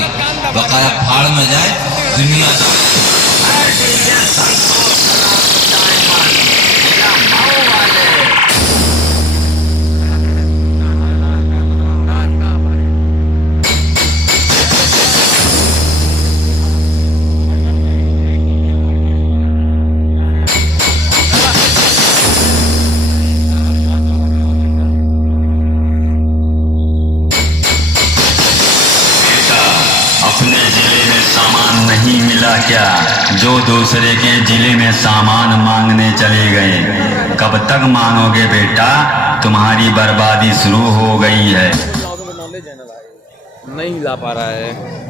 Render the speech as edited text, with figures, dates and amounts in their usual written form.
तुम्हारी बकाया फाड़ में जाए, दुनिया जाए। अपने जिले में सामान नहीं मिला क्या, जो दूसरे के जिले में सामान मांगने चले गए? कब तक मांगोगे बेटा, तुम्हारी बर्बादी शुरू हो गई है। नहीं ला पा रहा है।